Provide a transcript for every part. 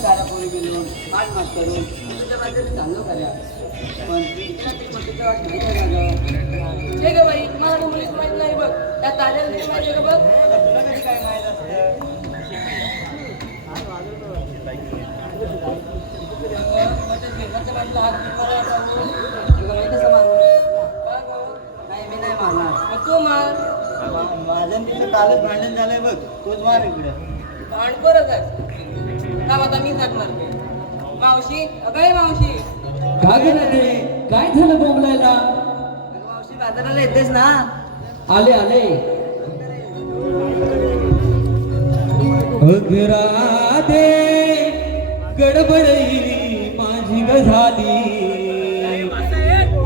साऱ्या पोरी मिळून आठ मात करून तुझ्या बाजूने चाललो खऱ्या पण ते गं? बाई मला मुलीच माहीत नाही बघ. त्या ताज्या नाही माहिती का बघ? काय माझं तिचं कालच भांडण झालंय बघ. तोच मार इकडे. भांडखोरच आहे थांब आता मी सांगणार मावशी अगं मावशी. का ग रे काय झालं बोंबलायला? अगं मावशी बाजाराला येतेस ना? आले आले. अगराधे गडबडली माझी ग झाली.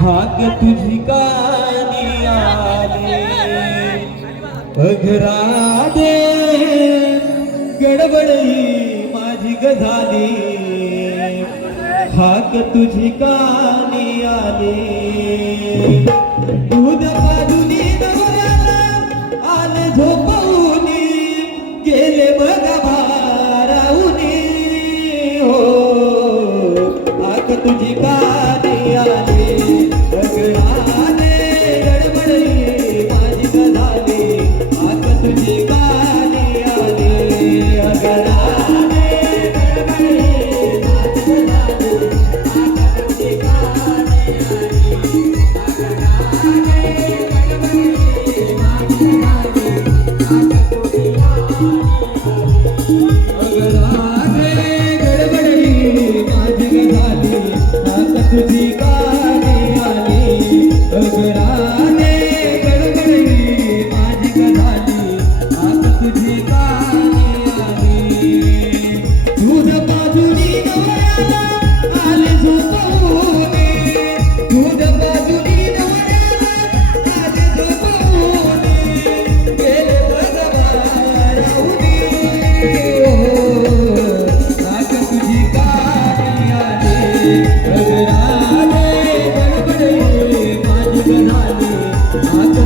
हाक तुझी कानी आले. अगराधे गडबडली माझी ग झाली हाक तुझी कानी आली।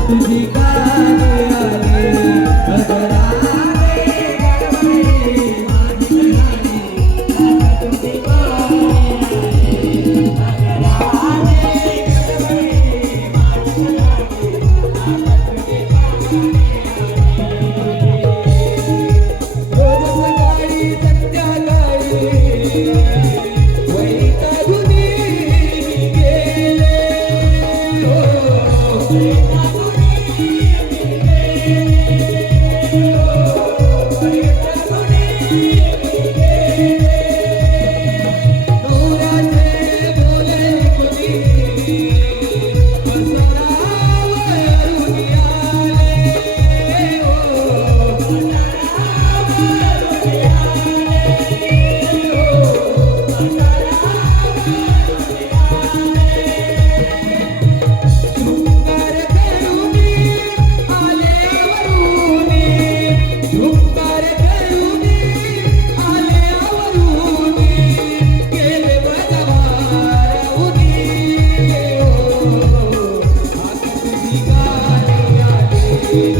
तुझी कानी आली आली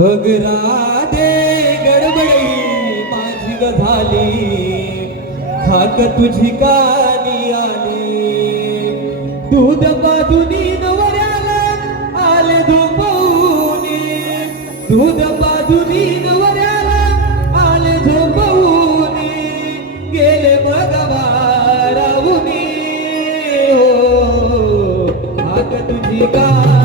अगरादे गडबडी माझी ग झाली. खाक तुझी कानी आली. दूध बाधुनी नवऱ्याला आले झोपवूनी. दूध बाधुनी नवऱ्याला आले झोपवूनी. गेले मगवा हो खाक तुझी का